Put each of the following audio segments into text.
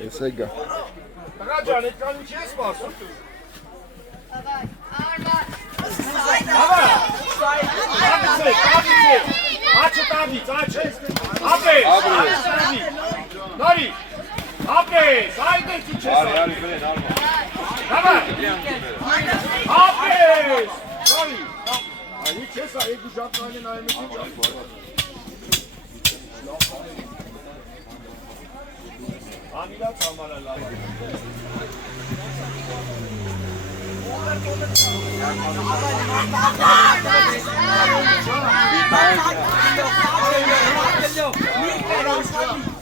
Esega. Racan, ekranı ikiye sparsın. Açı tabi, açı. Abi. Nari. Abi, saydı iki çesa. Tamam. Abi. Nari. Ay çesa, ek kucaklarının ayını kucak. Amilat almalar lazım.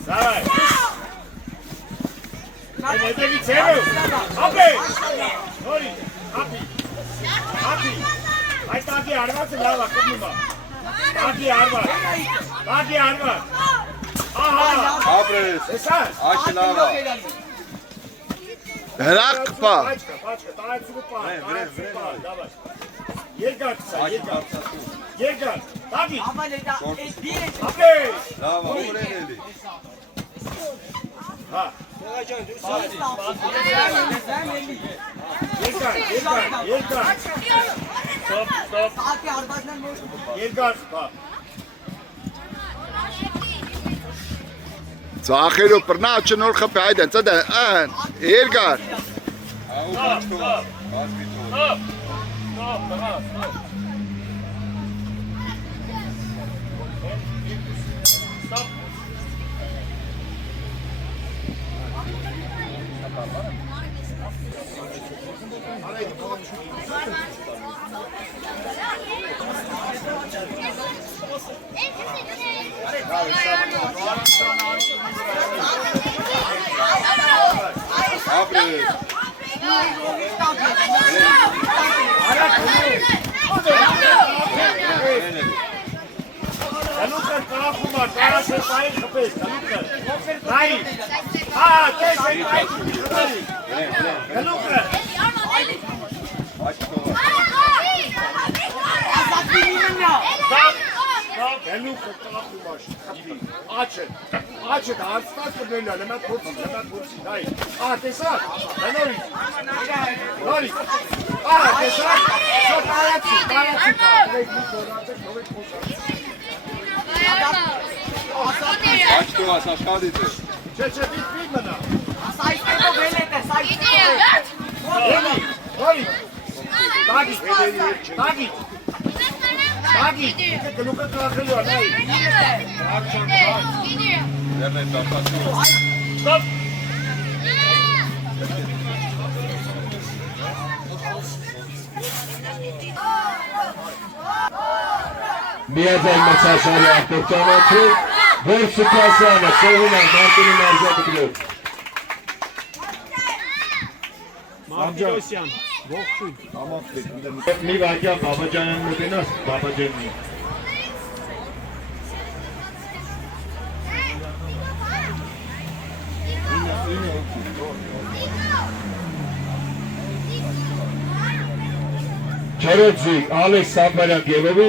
Давай. Это ведь Апи. Нори. Апи. Апи. Ай таки арват лава кумба. Таки арват. Таки арват. Aha. Abres. Esas. Aşilava. Rakpa. Пачка, дай цупа. Давай. Yergat sa, yergat. Yergat. Tabi. Apre. Lava, ureneli. Ha. Yergat. Stop. Yergat. Ha. Zahiro pernace nor khape aydan tada an Ergar. Stop. Abres. Kalukan kalakuma, kaya sa tayo kapit. Kalukan. Tayo. Kaya sa tayo kapit. Kalukan. Kalukan kalakuma. Açın. Açın. Ağaçlar böyle. Hemen kursun. Tayo. Tesar. Ben orayım. Nori. Tesar. Çok ayaksın. Açtı vas, aşkadite. Çeçe bitmeyin bana. Nori. Dagi. Kalukan kalakılıyor. Yerine tapasıyor. Stop. Միաձայն մցաշարի արտոկյանաչի, որ Սուքասյանը սովին է Մարտինի մարզապիտրով։ Մարտիրոսյան, ողջույն։ Մի վարկյան Բաբաջանյան մոտենաս, Բաբաջաննի։ Չորոց զիգ, Ալեքս Սաբարյան Գևովի